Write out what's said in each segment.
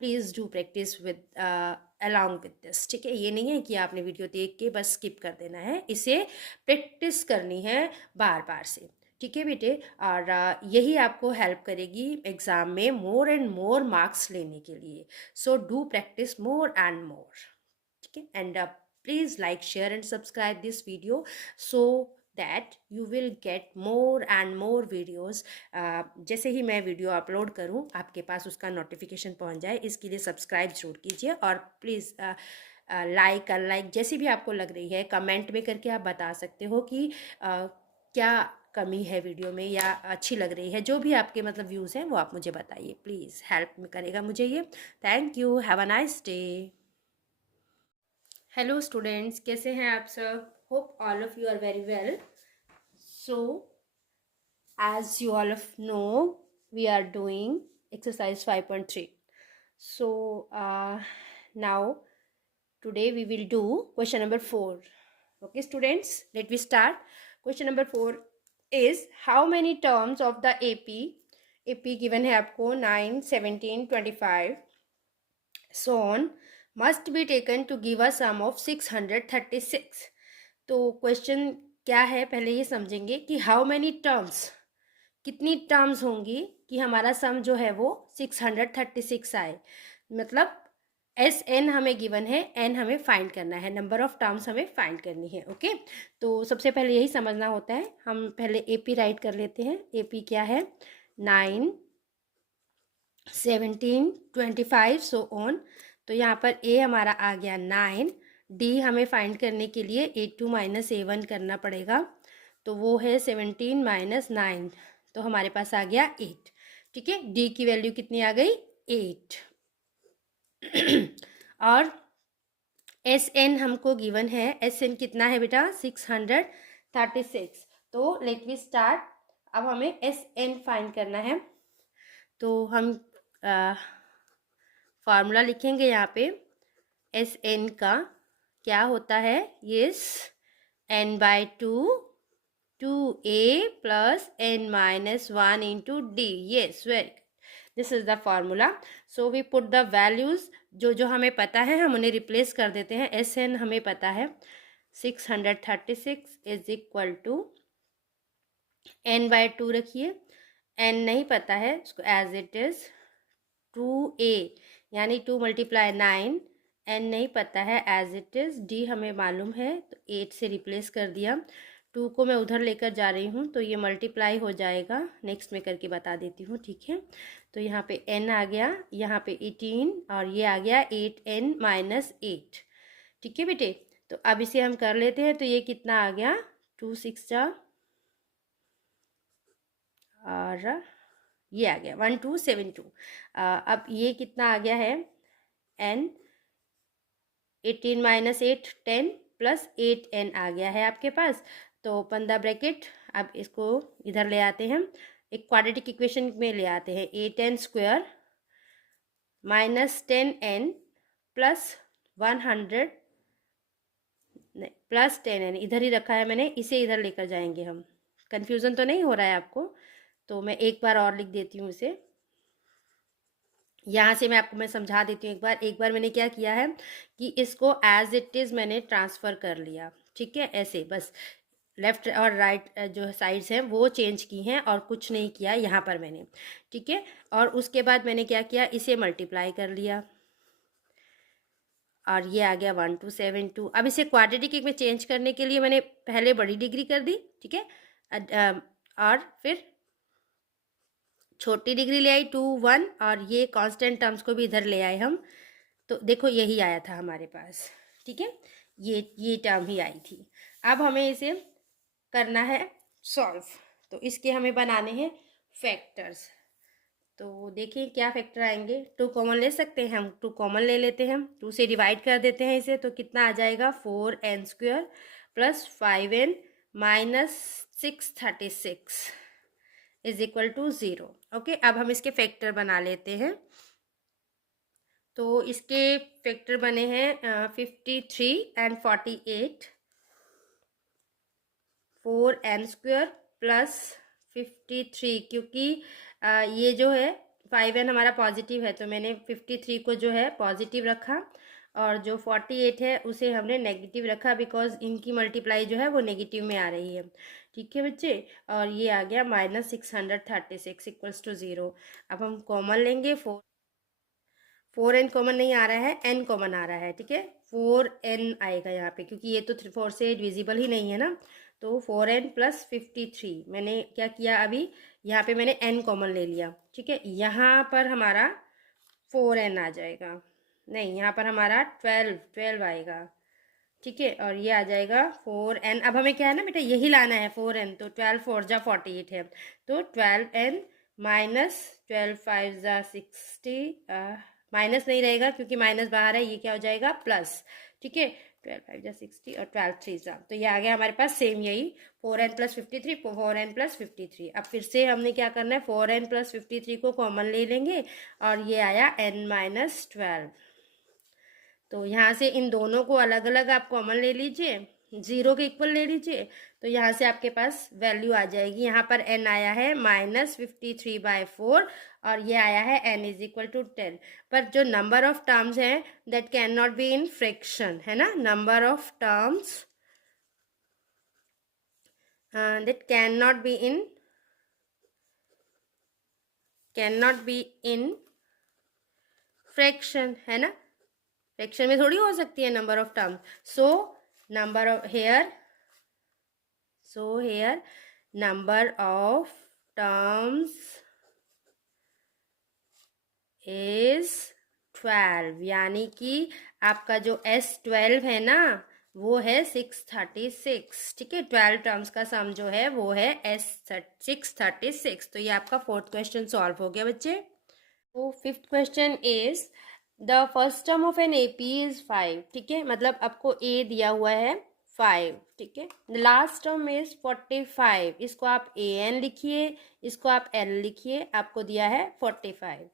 Please do practice with along with this, ठीक है। ये नहीं है कि आपने वीडियो देख के बस स्किप कर देना है, इसे प्रैक्टिस करनी है बार बार से, ठीक है बेटे। और यही आपको हेल्प करेगी एग्ज़ाम में मोर एंड मोर मार्क्स लेने के लिए। So do practice more and more, ठीक है। And please like share and subscribe this video so that you will get more and more videos. जैसे ही मैं वीडियो अपलोड करूँ आपके पास उसका नोटिफिकेशन पहुँच जाए, इसके लिए सब्सक्राइब जरूर कीजिए। और प्लीज़ लाइक अनलाइक जैसी भी आपको लग रही है कमेंट में करके आप बता सकते हो कि क्या कमी है वीडियो में या अच्छी लग रही है। जो भी आपके मतलब व्यूज़ हैं वो आप मुझे बताइए, प्लीज़ हेल्प करेगा मुझे ये। Thank you, have a nice day. Hello students, कैसे हैं आप सब? Hope all of you are very well. So as you all of know, we are doing exercise 5.3. So now today we will do question number 4. Okay students, let me start. Question number 4 is how many terms of the AP given है आपको 9, 17, 25 so on must be taken to give a sum of 636. तो question क्या है पहले ये समझेंगे कि how many terms, कितनी टर्म्स होंगी कि हमारा सम जो है वो 636 आए। मतलब एस एन हमें गिवन है, एन हमें फाइंड करना है, नंबर ऑफ टर्म्स हमें फाइंड करनी है। ओके, तो सबसे पहले यही समझना होता है। हम पहले एपी राइट कर लेते हैं। एपी क्या है? 9, 17, 25 सो ऑन। तो यहाँ पर ए हमारा आ गया 9, डी हमें फाइंड करने के लिए A2 माइनस A1 करना पड़ेगा, तो वो है 17 माइनस 9, तो हमारे पास आ गया 8, ठीक है। डी की वैल्यू कितनी आ गई? 8। और एस एन हमको गिवन है, एस एन कितना है बेटा? 636। तो लेट वी स्टार्ट। अब हमें एस एन फाइंड करना है, तो हम फार्मूला लिखेंगे यहाँ पे। एस एन का क्या होता है? Yes, n/2 2a plus n minus 1 into d. Yes, very good. This is the formula. So we put the values, जो जो हमें पता है हम उन्हें रिप्लेस कर देते हैं। एस एन हमें पता है 636 इज इक्वल टू n/2 रखिए, n नहीं पता है इसको एज इट इज 2a यानी 2 × 9, n नहीं पता है एज इट इज, d हमें मालूम है तो 8 से रिप्लेस कर दिया। 2 को मैं उधर लेकर जा रही हूँ तो ये मल्टीप्लाई हो जाएगा, नेक्स्ट में करके बता देती हूँ, ठीक है। तो यहाँ पे n आ गया, यहाँ पे 18 और ये आ गया 8n माइनस 8, ठीक है बेटे। तो अब इसे हम कर लेते हैं, तो ये कितना आ गया? 2 6 और ये आ गया 1272। अब ये कितना आ गया है? n 18 माइनस 8 10 प्लस 8n आ गया है आपके पास। तो ओपन द ब्रैकेट, अब इसको इधर ले आते हैं, एक क्वाड्रेटिक इक्वेशन में ले आते हैं। 8n² माइनस 10n प्लस 100 नहीं प्लस 10n इधर ही रखा है मैंने, इसे इधर लेकर जाएंगे हम। कन्फ्यूज़न तो नहीं हो रहा है आपको? तो मैं एक बार और लिख देती हूँ इसे, यहाँ से मैं समझा देती हूँ एक बार मैंने क्या किया है कि इसको एज इट इज़ मैंने ट्रांसफ़र कर लिया, ठीक है। ऐसे बस लेफ़्ट और राइट जो साइड्स हैं वो चेंज की हैं और कुछ नहीं किया यहाँ पर मैंने, ठीक है। और उसके बाद मैंने क्या किया, इसे मल्टीप्लाई कर लिया और ये आ गया 1272। अब इसे क्वाड्रेटिक में चेंज करने के लिए मैंने पहले बड़ी डिग्री कर दी, ठीक है, और फिर छोटी डिग्री ले आई 2 1 और ये कांस्टेंट टर्म्स को भी इधर ले आए हम। तो देखो यही आया था हमारे पास, ठीक है, ये टर्म ही आई थी। अब हमें इसे करना है सॉल्व, तो इसके हमें बनाने हैं फैक्टर्स। तो देखिए क्या फैक्टर आएंगे। 2 कॉमन ले सकते हैं हम, 2 कॉमन ले लेते हैं, 2 से डिवाइड कर देते हैं इसे, तो कितना आ जाएगा? 4n² plus 5n minus 636 is equal to 0। Okay, अब हम इसके फैक्टर बना लेते हैं। तो इसके फैक्टर बने हैं 53 एंड 48, 4n² प्लस 53, क्योंकि ये जो है 5n हमारा पॉजिटिव है, तो मैंने 53 को जो है पॉजिटिव रखा और जो 48 है उसे हमने नेगेटिव रखा, बिकॉज इनकी मल्टीप्लाई जो है वो नेगेटिव में आ रही है। ठीक है बच्चे, और ये आ गया -636 इक्वल्स टू 0। अब हम कॉमन लेंगे, 4n कॉमन नहीं आ रहा है, n कॉमन आ रहा है। ठीक है, 4n आएगा यहाँ पे, क्योंकि ये तो 4 से डिविजिबल ही नहीं है ना। तो 4n प्लस 53, मैंने क्या किया अभी, यहाँ पे मैंने n कॉमन ले लिया। ठीक है, यहाँ पर हमारा 4n आ जाएगा, नहीं यहाँ पर हमारा 12 आएगा। ठीक है, और ये आ जाएगा 4n। अब हमें क्या है ना बेटा, यही लाना है 4n, तो 12 4 जा 48 है, तो 12n माइनस 12 5 जा 60, माइनस नहीं रहेगा क्योंकि माइनस बाहर है, ये क्या हो जाएगा प्लस। ठीक है, 12 5 जा 60 और 12 3 जा, तो ये आ गया हमारे पास सेम यही 4n प्लस 53, 4n प्लस 53। अब फिर से हमने क्या करना है, 4n प्लस 53 को कॉमन ले लेंगे और ये आया n माइनस 12। तो यहाँ से इन दोनों को अलग अलग आप कॉमन ले लीजिए, 0 के इक्वल ले लीजिए, तो यहाँ से आपके पास वैल्यू आ जाएगी। यहाँ पर n आया है -53/4 और ये आया है n इज इक्वल टू 10। पर जो नंबर ऑफ टर्म्स है that can not be in fraction, है ना, number of terms that can not be in fraction, है ना, फ्रैक्शन में थोड़ी हो सकती है number of terms. So number of here number of terms is 12, यानी कि आपका जो S12 है ना वो है 636। ठीक है, 12 टर्म्स का सम जो है वो है S636। तो ये आपका 4th क्वेश्चन सॉल्व हो गया बच्चे। तो 5th question is the first term of an AP is 5। ठीक है, मतलब आपको A दिया हुआ है 5। ठीक है, लास्ट टर्म इज 45, इसको आप AN लिखिए, इसको आप L लिखिए, आपको दिया है 45।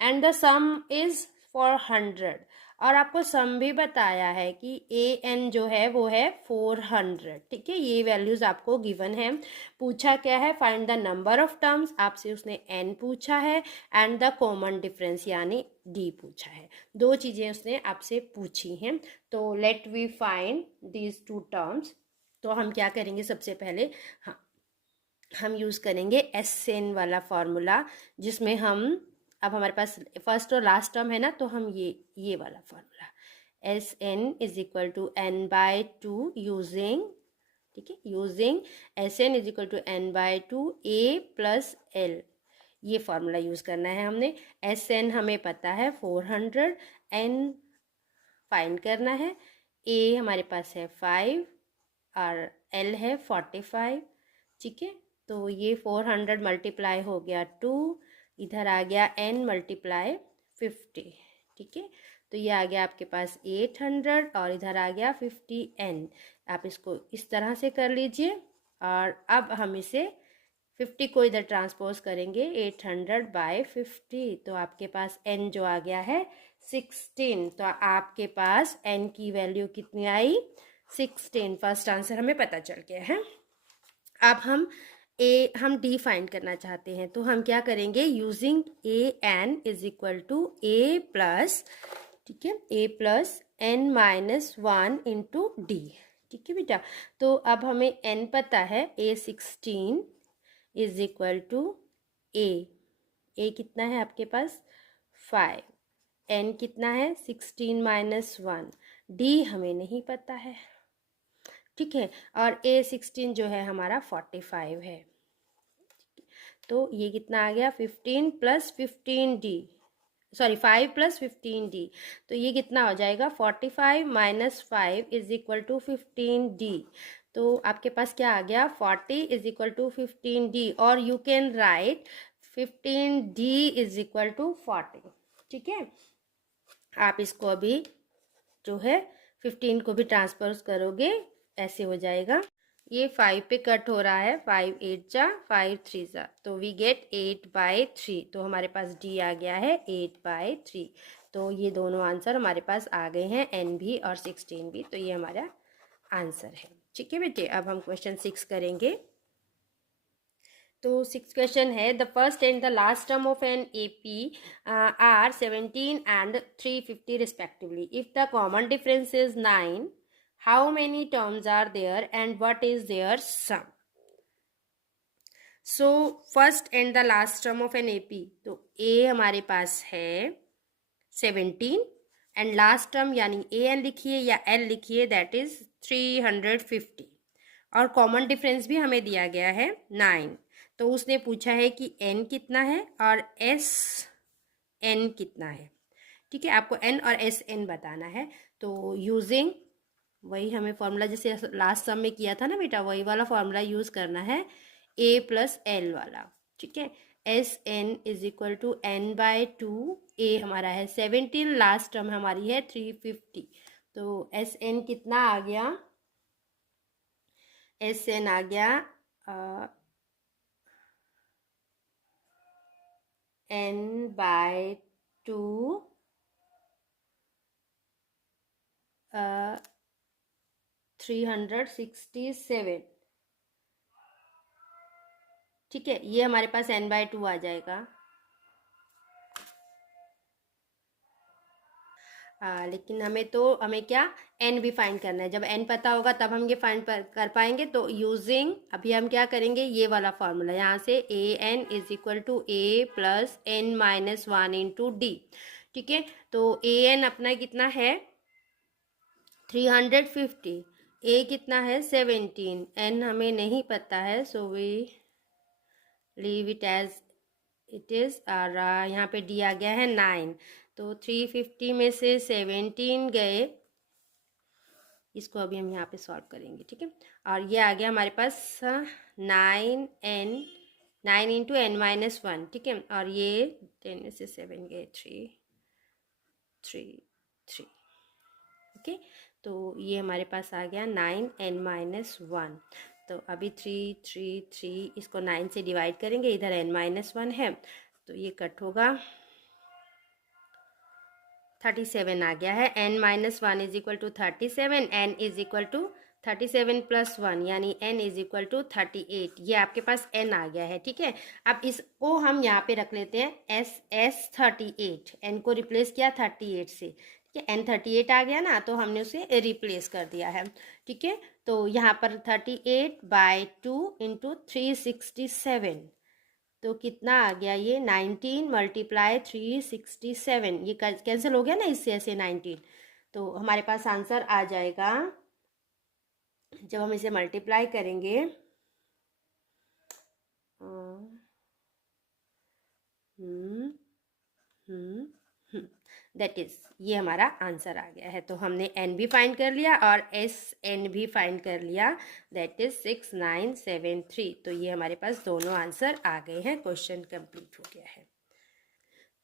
And the some is for 100, और आपको सम भी बताया है कि AN जो है वो है 400। ठीक है, ये वैल्यूज आपको गिवन है। पूछा क्या है, find the number of terms, आपसे उसने n पूछा है, एंड द कॉमन डिफरेंस यानी d पूछा है। दो चीजें उसने आपसे पूछी हैं। तो let we find these two terms. तो हम क्या करेंगे, सबसे पहले हम यूज करेंगे SN वाला फॉर्मूला, जिसमें हम, अब हमारे पास फर्स्ट और लास्ट टर्म है ना, तो हम ये वाला formula SN is equal to n/2 using, ठीक है, using SN is equal to n/2 A plus L, ये फॉर्मूला यूज करना है हमने। SN हमें पता है 400, N फाइंड करना है, A हमारे पास है 5 और L है 45। ठीक है, तो ये 400 मल्टीप्लाई हो गया 2, इधर आ गया n मल्टीप्लाई 50। ठीक है, तो ये आ गया आपके पास 800 और इधर आ गया 50n। आप इसको इस तरह से कर लीजिए, और अब हम इसे 50 को इधर ट्रांसपोज करेंगे 800/50, तो आपके पास n जो आ गया है 16। तो आपके पास n की वैल्यू कितनी आई, 16। फर्स्ट आंसर हमें पता चल गया है। अब हम D फाइंड करना चाहते हैं, तो हम क्या करेंगे, using AN is equal to A plus, ठीक है, A plus n-1 into D। ठीक है बेटा, तो अब हमें n पता है, A16 is equal to A कितना है आपके पास 5, n कितना है 16-1, D हमें नहीं पता है। ठीक है, और A16 जो है हमारा 45 है। तो ये कितना आ गया 15 plus 15D, sorry 5 plus 15D, तो ये कितना हो जाएगा 45 minus 5 is equal to 15D। तो आपके पास क्या आ गया 40 इज इक्वल टू 15D, और you can write 15D is equal to 40। ठीक है, आप इसको अभी जो है 15 को भी ट्रांसफर करोगे, ऐसे हो जाएगा, ये 5 पे कट हो रहा है, 5 8 जा 5 3 जा, तो वी गेट 8/3। तो हमारे पास D आ गया है 8/3। तो ये दोनों आंसर हमारे पास आ गए हैं, n भी और 16 भी, तो ये हमारा आंसर है। ठीक है बेटे, अब हम क्वेश्चन 6 करेंगे। तो 6th क्वेश्चन है, the first and the last term of an AP are 17 and 350 respectively. If the common difference is 9, how many terms are there and what is their sum. So first and the last term of an AP, तो A हमारे पास है 17 and last term यानी A N लिखिए या L लिखिए, that is 350. और common difference भी हमें दिया गया है 9. तो उसने पूछा है कि n कितना है और एस एन कितना है. ठीक है, आपको n और एस एन बताना है. तो यूजिंग वही हमें फॉर्मूला जैसे लास्ट सम में किया था ना बेटा, वही वाला फॉर्मूला यूज करना है, a प्लस एल वाला. ठीक है, S n is equal to n by 2. A हमारा है 17, लास्ट टर्म हमारी है 350. तो एस एन कितना आ गया, एस एन आ गया n बाय 2 367. ठीक है, ये हमारे पास n बाय 2 आ जाएगा. लेकिन हमें क्या n भी फाइंड करना है. जब n पता होगा तब हम ये फाइंड कर पाएंगे. तो यूजिंग अभी हम क्या करेंगे, ये वाला फॉर्मूला यहाँ से a n is equal to A plus n minus 1 into d. ठीक है, तो ए एन अपना कितना है 350, ए कितना है 17, एन हमें नहीं पता है, so we leave it as it is. और यहाँ पे डी आ गया है 9. तो 350 में से 17 गए, इसको अभी हम यहाँ पे सॉल्व करेंगे. ठीक है, और ये आ गया हमारे पास 9 इंटू एन माइनस 1. ठीक है, और ये 10 में से 7 गए 3. ओके, तो ये हमारे पास आ गया 9n माइनस 1. तो अभी 3 इसको 9 से डिवाइड करेंगे, इधर n माइनस 1 है, तो ये कट होगा, 37 आ गया है. n minus 1 is equal to 37, n is equal to 37 plus 1 यानी n इज इक्वल टू 38. ये आपके पास n आ गया है. ठीक है, अब इसको हम यहाँ पे रख लेते हैं एस 38. n को रिप्लेस किया 38 से. ठीक है, n 38 आ गया ना, तो हमने उसे रिप्लेस कर दिया है. ठीक है, तो यहाँ पर 38 बाय 2 इंटू 367, तो कितना आ गया ये 19 मल्टीप्लाई 367. ये कैंसिल हो गया ना इससे, ऐसे 19. तो हमारे पास आंसर आ जाएगा, जब हम इसे मल्टीप्लाई करेंगे, दैट इज, ये हमारा आंसर आ गया है. तो हमने n भी फाइंड कर लिया और एस एन भी फाइंड कर लिया, दैट इज 6973. तो ये हमारे पास दोनों आंसर आ गए हैं. क्वेश्चन कंप्लीट हो गया है.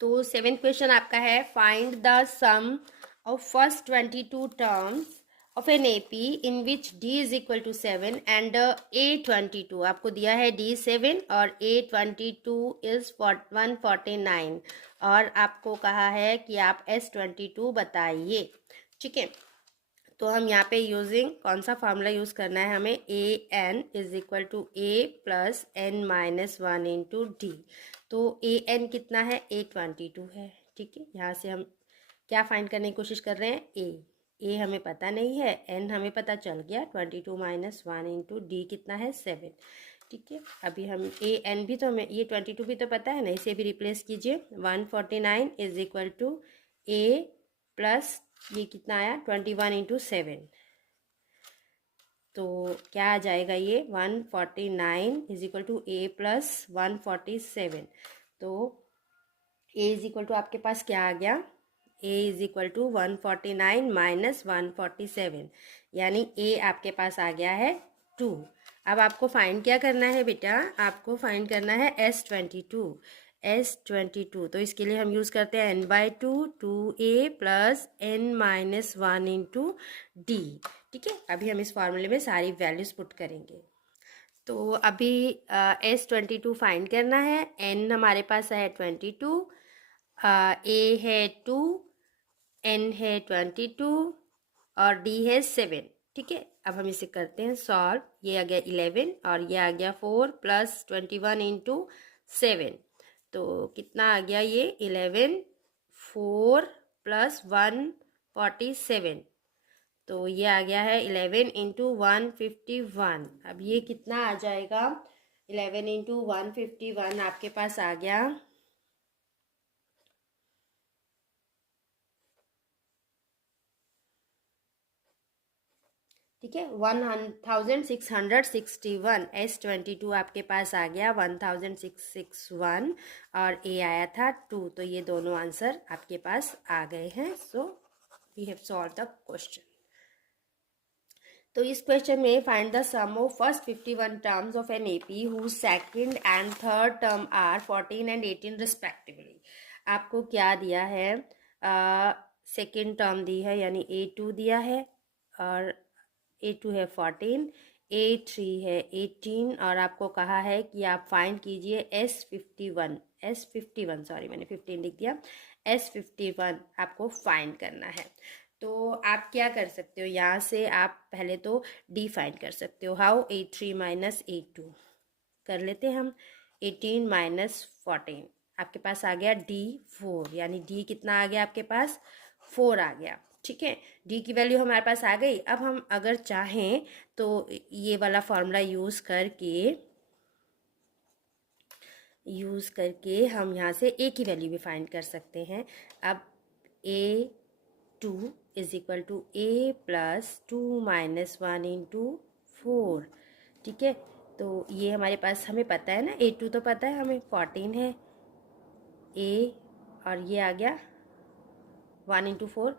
तो 7th क्वेश्चन आपका है, find the sum of first 22 terms of an AP in which D is equal to 7 and A22. आपको दिया है D7 और A22 is 149 और आपको कहा है कि आप S22 बताइए. ठीक है, तो हम यहाँ पे यूजिंग कौन सा फार्मूला यूज़ करना है हमें, a n is equal to A plus n minus 1 into d. तो ए एन कितना है, A22 है. ठीक है, यहाँ से हम क्या फाइंड करने की कोशिश कर रहे हैं, ए हमें पता नहीं है, एन हमें पता चल गया, 22 माइनस 1 इंटू डी कितना है 7. ठीक है, अभी हम ए एन भी तो हमें, ये 22 भी तो पता है ना, इसे भी रिप्लेस कीजिए. 149 is equal to A plus ये कितना आया 21 इंटू 7. तो क्या आ जाएगा ये 149 is equal to A plus 147. तो ए इज इक्वल टू आपके पास क्या आ गया, a is equal to 149 minus 147, यानी a आपके पास आ गया है 2. अब आपको फाइंड क्या करना है बेटा, आपको फाइंड करना है S22. तो इसके लिए हम यूज़ करते हैं n by 2a plus n minus 1 into d. ठीक है, अभी हम इस फॉर्मूले में सारी वैल्यूज़ पुट करेंगे. तो अभी S22 फाइंड करना है. n हमारे पास है 22, a है 2, n है 22 और d है 7. ठीक है, अब हम इसे करते हैं सॉल्व। ये आ गया 11 और ये आ गया 4 प्लस 21 इंटू 7, तो कितना आ गया ये 11 4 प्लस 147, तो ये आ गया है 11 इंटू 151। अब ये कितना आ जाएगा 11 इंटू 151 आपके पास आ गया ठीक है 1661। S22 आपके पास आ गया 1661 और A आया था 2, तो ये दोनों आंसर आपके पास आ गए हैं। So we have solve the question. तो इस क्वेश्चन में find the sum of first 51 terms of an AP whose second and third term are 14 and 18 respectively. आपको क्या दिया है, सेकेंड टर्म दी है यानी A2 दिया है और A2 है 14, A3 है 18 और आपको कहा है कि आप फाइंड कीजिए S51 सॉरी मैंने 15 लिख दिया, S51 आपको फाइंड करना है। तो आप क्या कर सकते हो, यहाँ से आप पहले तो D फाइंड कर सकते हो। हाउ, A3 माइनस A2 कर लेते हैं हम। 18 माइनस 14 आपके पास आ गया D4, यानी D कितना आ गया आपके पास 4 आ गया। ठीक है, D की वैल्यू हमारे पास आ गई। अब हम अगर चाहें तो ये वाला फॉर्मूला यूज़ करके हम यहाँ से A की वैल्यू भी फाइंड कर सकते हैं। अब A2 is equal to A plus 2 minus 1 into 4। ठीक है, तो ये हमारे पास हमें पता है ना, A2 तो पता है हमें 14 है A, और ये आ गया 1 इंटू 4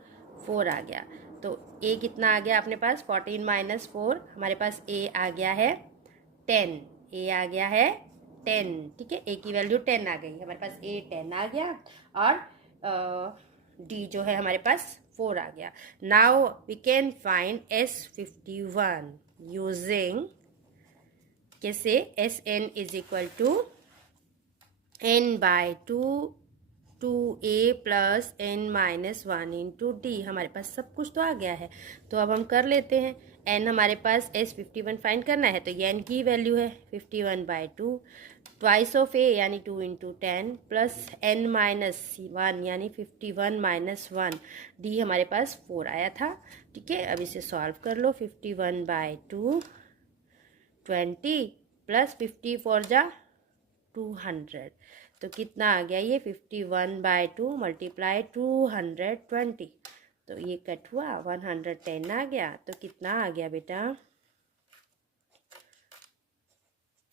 आ गया। तो A कितना आ गया अपने पास 14 माइनस 4, हमारे पास A आ गया है 10, A आ गया है 10। ठीक है, A की वैल्यू 10 आ गई, हमारे पास A 10 आ गया और D जो है हमारे पास 4 आ गया। Now we can find S51 using कैसे, Sn is equal to n by 2a plus n minus 1 into D. हमारे पास सब कुछ तो आ गया है, तो अब हम कर लेते हैं। n हमारे पास S51 फाइंड करना है, तो ये n की वैल्यू है 51 बाई 2, ट्वाइस ऑफ a यानी 2 इंटू 10 प्लस n माइनस 1 यानी 51 माइनस 1, डी हमारे पास 4 आया था। ठीक है, अब इसे सॉल्व कर लो। 51 बाई 2 20 प्लस 54 जा 200, तो कितना आ गया ये 51 बाई 2 मल्टीप्लाई 220, तो ये कट हुआ 110 आ गया। तो कितना आ गया बेटा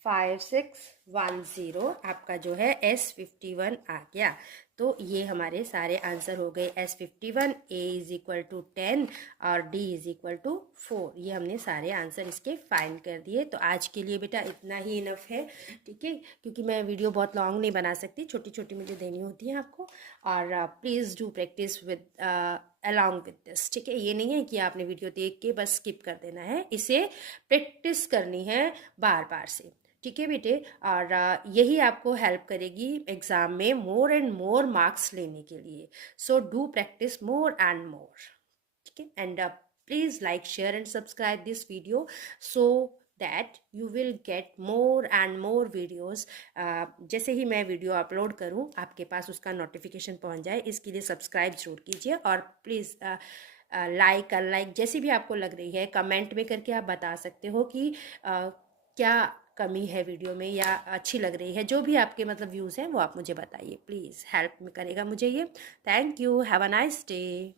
5610 आपका जो है S51 आ गया। तो ये हमारे सारे आंसर हो गए। S51, A is equal to 10 और D इज इक्वल टू 4, ये हमने सारे आंसर इसके फाइंड कर दिए। तो आज के लिए बेटा इतना ही इनफ है। ठीक है, क्योंकि मैं वीडियो बहुत लॉन्ग नहीं बना सकती, छोटी छोटी मुझे देनी होती है आपको। और please do practice with along with this. ठीक है, ये नहीं है कि आपने वीडियो देख के बस स्किप कर देना है, इसे प्रैक्टिस करनी है बार बार से। ठीक है बेटे, और यही आपको हेल्प करेगी एग्ज़ाम में मोर एंड मोर मार्क्स लेने के लिए। So do practice more and more. ठीक है, and please like share and subscribe this video so that you will get more and more videos. जैसे ही मैं वीडियो अपलोड करूँ आपके पास उसका नोटिफिकेशन पहुँच जाए, इसके लिए सब्सक्राइब जरूर कीजिए। और प्लीज़ लाइक अनलाइक जैसी भी आपको लग रही है कमेंट में करके आप बता सकते हो कि क्या कमी है वीडियो में या अच्छी लग रही है। जो भी आपके मतलब व्यूज़ हैं वो आप मुझे बताइए, प्लीज़ हेल्प करेगा मुझे ये। Thank you, have a nice day.